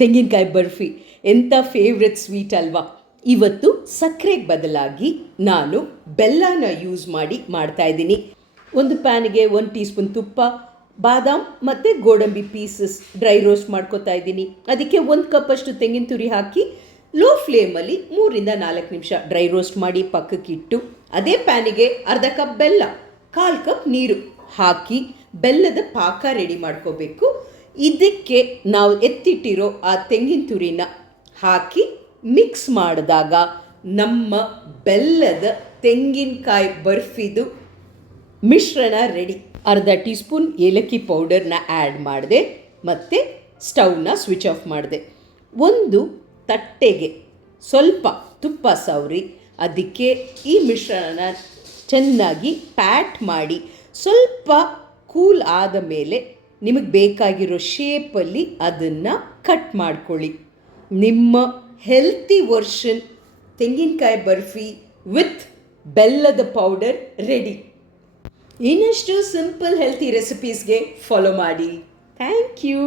ತೆಂಗಿನಕಾಯಿ ಬರ್ಫಿ. ಎಂಥ favourite sweet ಅಲ್ವಾ? ಇವತ್ತು ಸಕ್ಕರೆಗೆ ಬದಲಾಗಿ ನಾನು ಬೆಲ್ಲನ ಯೂಸ್ ಮಾಡಿ ಮಾಡ್ತಾ ಇದ್ದೀನಿ. ಒಂದು ಪ್ಯಾನ್ಗೆ ಒಂದು ಟೀ ಸ್ಪೂನ್ ತುಪ್ಪ, ಬಾದಾಮ್ ಮತ್ತು ಗೋಡಂಬಿ ಪೀಸಸ್ ಡ್ರೈ ರೋಸ್ಟ್ ಮಾಡ್ಕೋತಾ ಇದ್ದೀನಿ. ಅದಕ್ಕೆ ಒಂದು ಕಪ್ಪಷ್ಟು ತೆಂಗಿನ ತುರಿ ಹಾಕಿ ಲೋ ಫ್ಲೇಮಲ್ಲಿ ಮೂರಿಂದ ನಾಲ್ಕು ನಿಮಿಷ ಡ್ರೈ ರೋಸ್ಟ್ ಮಾಡಿ ಪಕ್ಕಕ್ಕಿಟ್ಟು ಅದೇ ಪ್ಯಾನಿಗೆ ಅರ್ಧ ಕಪ್ ಬೆಲ್ಲ, ಕಾಲು ಕಪ್ ನೀರು ಹಾಕಿ ಬೆಲ್ಲದ ಪಾಕ ರೆಡಿ ಮಾಡ್ಕೋಬೇಕು. ಇದಕ್ಕೆ ನಾವು ಎತ್ತಿಟ್ಟಿರೋ ಆ ತೆಂಗಿನ ತುರಿನ ಹಾಕಿ ಮಿಕ್ಸ್ ಮಾಡಿದಾಗ ನಮ್ಮ ಬೆಲ್ಲದ ತೆಂಗಿನಕಾಯಿ ಬರ್ಫಿದು ಮಿಶ್ರಣ ರೆಡಿ ಅರ್ಧ ಟೀ ಸ್ಪೂನ್ ಏಲಕ್ಕಿ ಪೌಡರ್ನ ಆ್ಯಡ್ ಮಾಡಿದೆ, ಮತ್ತು ಸ್ಟವ್ನ ಸ್ವಿಚ್ ಆಫ್ ಮಾಡಿದೆ. ಒಂದು ತಟ್ಟೆಗೆ ಸ್ವಲ್ಪ ತುಪ್ಪ ಸವರಿ, ಅದಕ್ಕೆ ಈ ಮಿಶ್ರಣನ ಚೆನ್ನಾಗಿ ಪ್ಯಾಟ್ ಮಾಡಿ ಸ್ವಲ್ಪ ಕೂಲ್ ಆದ ಮೇಲೆ ನಿಮಗೆ ಬೇಕಾಗಿರೋ ಶೇಪಲ್ಲಿ ಅದನ್ನು ಕಟ್ ಮಾಡ್ಕೊಳ್ಳಿ. ನಿಮ್ಮ ಹೆಲ್ತಿ ವರ್ಷನ್ ತೆಂಗಿನಕಾಯಿ ಬರ್ಫಿ ವಿತ್ ಬೆಲ್ಲದ ಪೌಡರ್ ರೆಡಿ ಇನ್ನಷ್ಟು ಸಿಂಪಲ್ ಹೆಲ್ತಿ ರೆಸಿಪೀಸ್ಗೆ ಫಾಲೋ ಮಾಡಿ. Thank you